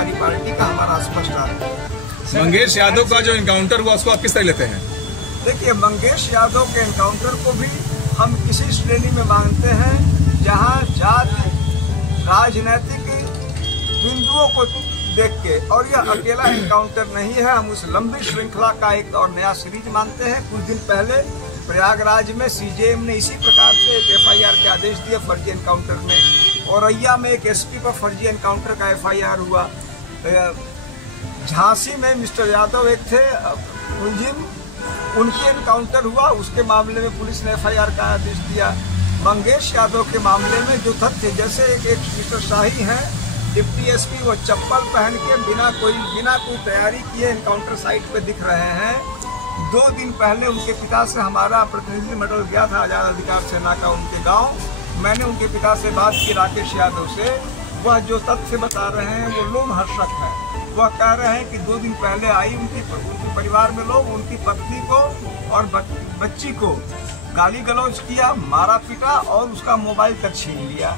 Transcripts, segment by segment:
हमारी पार्टी का हमारा स्पष्ट है। मंगेश यादव का जो इनकाउंटर हुआ उसको आप किस तरह लेते हैं? देखिए, मंगेश यादव के एनकाउंटर को भी हम किसी श्रेणी में मानते हैं जहां जाति राजनीतिक बिंदुओं को देख के, और यह अकेला एनकाउंटर नहीं है, हम उस लंबी श्रृंखला का एक और नया सीरीज मानते हैं। कुछ दिन पहले प्रयागराज में सीजेएम ने इसी प्रकार से एक एफआईआर के आदेश दिए फर्जी एनकाउंटर में। औरैया में एक एसपी पर फर्जी एनकाउंटर का एफआईआर हुआ। झांसी में मिस्टर यादव एक थे मुलजिम, उनकी एनकाउंटर हुआ, उसके मामले में पुलिस ने एफआईआर का आदेश दिया। मंगेश यादव के मामले में जो तथ्य, जैसे एक मिस्टर शाही हैं डिप्टी एसपी, वो चप्पल पहन के बिना कोई तैयारी किए एनकाउंटर साइट पे दिख रहे हैं। 2 दिन पहले उनके पिता से हमारा प्रतिनिधिमंडल गया था आजाद अधिकार सेना का उनके गांव। मैंने उनके पिता से बात की, राकेश यादव से। वह जो तथ्य बता रहे हैं वो लोमहर्षक है। वह कह रहे हैं कि 2 दिन पहले आई उनके परिवार में लोग उनकी पत्नी को और बच्ची को गाली गलौज किया, मारा पीटा और उसका मोबाइल तक छीन लिया।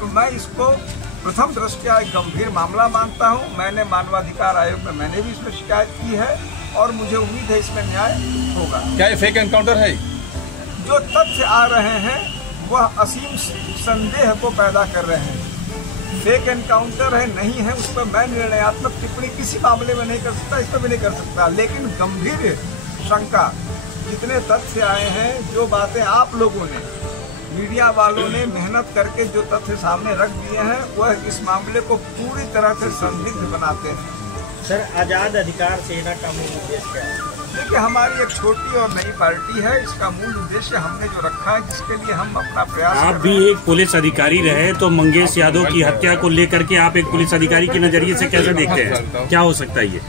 तो मैं इसको प्रथम दृष्टया एक गंभीर मामला मानता हूं। मैंने मानवाधिकार आयोग में मैंने भी इसमें शिकायत की है और मुझे उम्मीद है इसमें न्याय होगा। क्या ये फेक एनकाउंटर है? जो तथ्य आ रहे हैं वह असीम संदेह को पैदा कर रहे हैं। फेक एनकाउंटर है नहीं है, उस पर मैं निर्णयात्मक टिप्पणी किसी मामले में नहीं कर सकता, इस पर भी नहीं कर सकता। लेकिन गंभीर शंका, जितने तथ्य आए हैं, जो बातें आप लोगों ने, मीडिया वालों ने मेहनत करके जो तथ्य सामने रख दिए हैं, वह इस मामले को पूरी तरह से संदिग्ध बनाते हैं। सर, आजाद अधिकार सेना का मूल उद्देश्य क्या है? देखिए, हमारी एक छोटी और नई पार्टी है। इसका मूल उद्देश्य हमने जो रखा है, जिसके लिए हम अपना प्रयास। आप भी एक पुलिस अधिकारी रहे, तो मंगेश यादव की हत्या को लेकर के आप एक पुलिस अधिकारी के नजरिए से कैसे देखते हैं? क्या हो सकता है ये?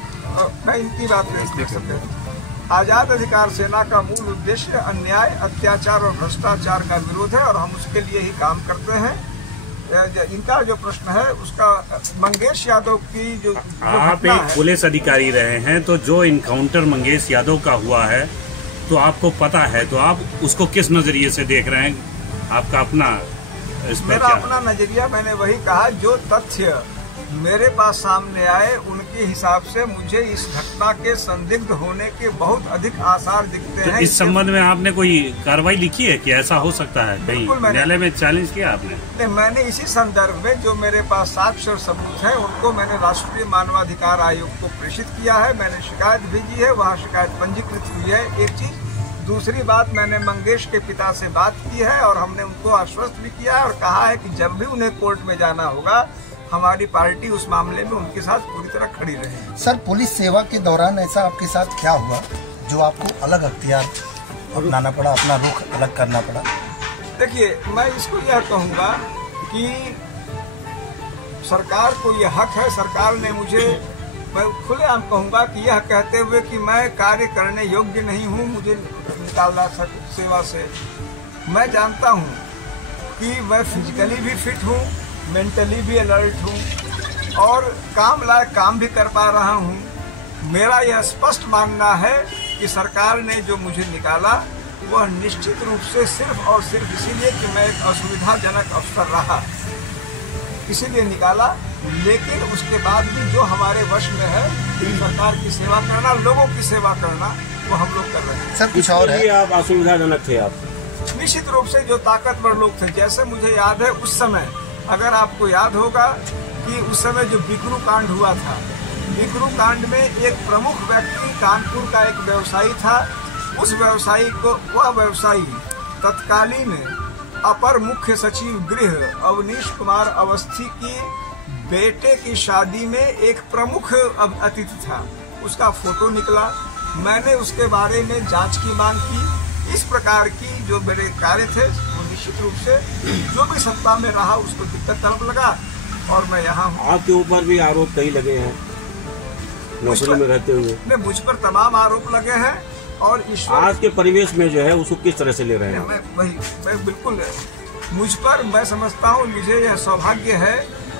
मैं इनकी बात नहीं देख सकता। आजाद अधिकार सेना का मूल उद्देश्य अन्याय, अत्याचार और भ्रष्टाचार का विरोध है और हम उसके लिए ही काम करते हैं। इनका जो प्रश्न है उसका, मंगेश यादव की जो आप एक पुलिस अधिकारी रहे हैं, तो जो इनकाउंटर मंगेश यादव का हुआ है तो आपको पता है, तो आप उसको किस नजरिए से देख रहे हैं? आपका अपना इस पर मेरा क्या? अपना नजरिया, मैंने वही कहा, जो तथ्य मेरे पास सामने आए उनके हिसाब से मुझे इस घटना के संदिग्ध होने के बहुत अधिक आसार दिखते तो हैं। इस संबंध में आपने कोई कार्रवाई लिखी है कि ऐसा हो सकता है? कहीं न्यायालय में चैलेंज किया आपने? नहीं, मैंने इसी संदर्भ में जो मेरे पास साक्ष्य और सबूत है उनको मैंने राष्ट्रीय मानवाधिकार आयोग को प्रेषित किया है। मैंने शिकायत भेजी है, वहाँ शिकायत पंजीकृत हुई है, एक चीज। दूसरी बात, मैंने मंगेश के पिता से बात की है और हमने उनको आश्वस्त भी किया है और कहा है कि जब भी उन्हें कोर्ट में जाना होगा, हमारी पार्टी उस मामले में उनके साथ पूरी तरह खड़ी रहेगी। सर, पुलिस सेवा के दौरान ऐसा आपके साथ क्या हुआ जो आपको अलग अख्तियार अपनाना पड़ा, अपना रुख अलग करना पड़ा? देखिए, मैं इसको यह कहूँगा कि सरकार को यह हक है, सरकार ने मुझे, मैं खुलेआम कहूँगा कि यह कहते हुए कि मैं कार्य करने योग्य नहीं हूँ, मुझे निकालना सेवा से। मैं जानता हूँ कि मैं फिजिकली भी फिट हूँ, मेंटली भी अलर्ट हूँ और काम लायक काम भी कर पा रहा हूँ। मेरा यह स्पष्ट मानना है कि सरकार ने जो मुझे निकाला वह निश्चित रूप से सिर्फ और सिर्फ इसीलिए कि मैं एक असुविधाजनक अफसर रहा, इसीलिए निकाला। लेकिन उसके बाद भी जो हमारे वश में है, सरकार की सेवा करना, लोगों की सेवा करना, वो हम लोग कर रहे हैं। सर, कुछ और है? आप असुविधाजनक थे? आप निश्चित रूप से जो ताकतवर लोग थे, जैसे मुझे याद है उस समय, अगर आपको याद होगा कि उस समय जो बिकरू कांड हुआ था, बिकरू कांड में एक प्रमुख व्यक्ति कानपुर का एक व्यवसायी था। उस व्यवसायी को, वह व्यवसायी तत्कालीन अपर मुख्य सचिव गृह अवनीश कुमार अवस्थी की बेटे की शादी में एक प्रमुख अतिथि था। उसका फोटो निकला, मैंने उसके बारे में जांच की मांग की। इस प्रकार की जो मेरे कार्य थे, निश्चित रूप से जो भी सत्ता में रहा उसको दिक्कत तलब लगा और मैं यहाँ हूँ। आपके ऊपर भी आरोप कई लगे हैं नौकरी में रहते हुए? मुझ पर तमाम आरोप लगे हैं और ईश्वर आज के परिवेश में जो है उसको किस तरह से ले रहे हैं? मैं बिल्कुल, मुझ पर, मैं समझता हूँ मुझे यह सौभाग्य है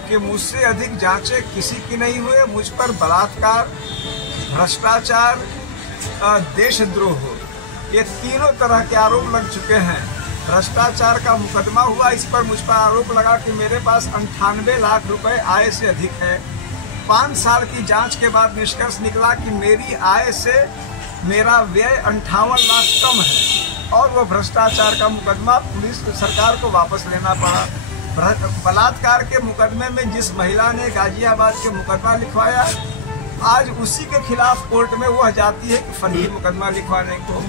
कि मुझसे अधिक जांचें किसी की नहीं हुए। मुझ पर बलात्कार, भ्रष्टाचार, देशद्रोह, ये तीनों तरह के आरोप लग चुके हैं। भ्रष्टाचार का मुकदमा हुआ, इस पर मुझ पर आरोप लगा कि मेरे पास 98 लाख रुपए आय से अधिक है। 5 साल की जांच के बाद निष्कर्ष निकला कि मेरी आय से मेरा व्यय 58 लाख कम है और वो भ्रष्टाचार का मुकदमा पुलिस सरकार को वापस लेना पड़ा। बलात्कार के मुकदमे में जिस महिला ने गाजियाबाद के मुकदमा लिखवाया, आज उसी के खिलाफ कोर्ट में वह जाती है कि फर्जी मुकदमा लिखवाने को।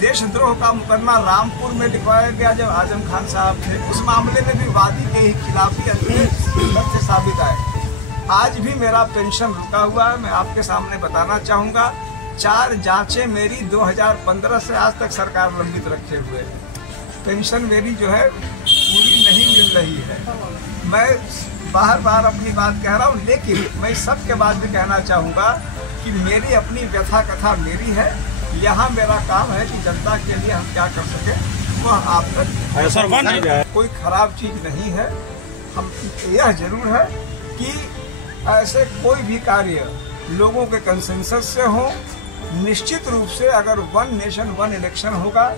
देशद्रोह का मुकदमा रामपुर में लिखवाया गया जब आजम खान साहब थे, उस मामले में भी वादी के ही खिलाफ ही तथ्य साबित आए। आज भी मेरा पेंशन रुका हुआ है। मैं आपके सामने बताना चाहूँगा, 4 जांचें मेरी 2015 से आज तक सरकार लंबित रखे हुए है। पेंशन मेरी जो है पूरी नहीं मिल रही है। मैं बार बार अपनी बात कह रहा हूँ, लेकिन मैं सब के बाद भी कहना चाहूँगा कि मेरी अपनी व्यथा कथा मेरी है। यहाँ मेरा काम है कि जनता के लिए हम क्या कर सके वह आप तक। कोई खराब चीज नहीं है। हम यह जरूर है कि ऐसे कोई भी कार्य लोगों के कंसेंसस से हो। निश्चित रूप से अगर 1 नेशन 1 इलेक्शन होगा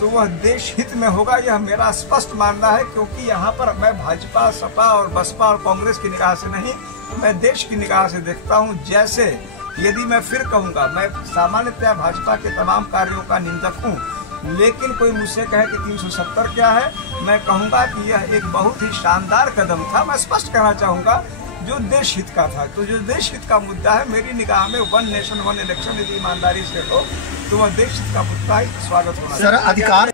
तो वह देश हित में होगा, यह मेरा स्पष्ट मानना है। क्योंकि यहाँ पर मैं भाजपा, सपा और बसपा और कांग्रेस की निगाह से नहीं, मैं देश की निगाह से देखता हूँ। जैसे यदि मैं फिर कहूँगा, मैं सामान्यतः भाजपा के तमाम कार्यों का निंदक हूँ, लेकिन कोई मुझसे कहे कि 370 क्या है, मैं कहूँगा कि यह एक बहुत ही शानदार कदम था। मैं स्पष्ट कहना चाहूँगा जो देश हित का था। तो जो देश हित का मुद्दा है, मेरी निगाह में 1 नेशन 1 इलेक्शन यदि ईमानदारी से हो तो वह देश हित का मुद्दा ही स्वागत होना चाहिए। सर, अधिकार